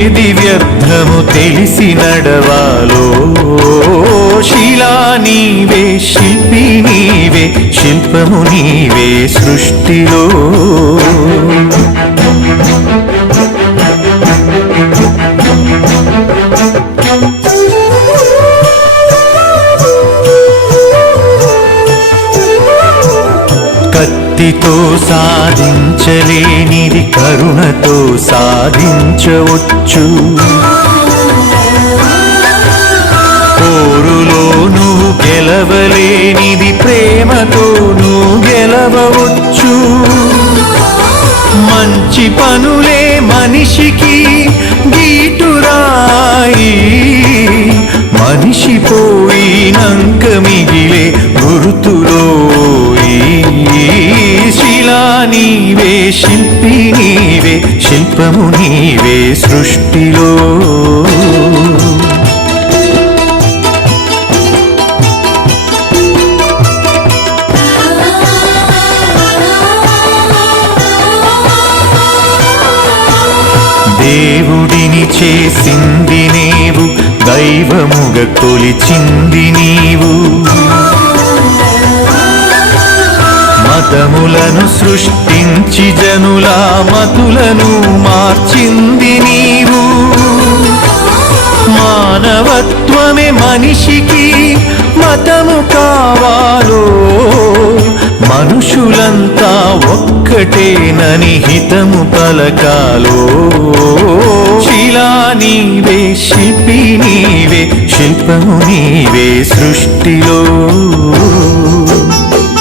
ఇది వ్యర్థము తెలిసి నడవాలో. శిలా నీవే శిల్పి నీవే శిల్పము నీవే సృష్టిలో. కత్తితో సాధించలేనిది కరుణతో సాధించవచ్చు. పోరులో నువ్వు గెలవలేనిది ప్రేమతో నువ్వు గెలవవచ్చు. మంచి పనులే మనిషికి గీటురాయి మనిషి పోయినంక మిగిలి శిల్పి నీవే శిల్పము నీవే సృష్టిలో. దేవుడిని చేసింది నీవు దైవముగ కొలిచింది నీవు. జనులను సృష్టించి జనుల మతులను మార్చింది నీవు. మానవత్వమే మనిషికి మతము కావాలో. మనుషులంతా ఒక్కటేనని హితము పలకాలో. శిలా నీవే శిల్పి నీవే శిల్పము నీవే సృష్టిలో.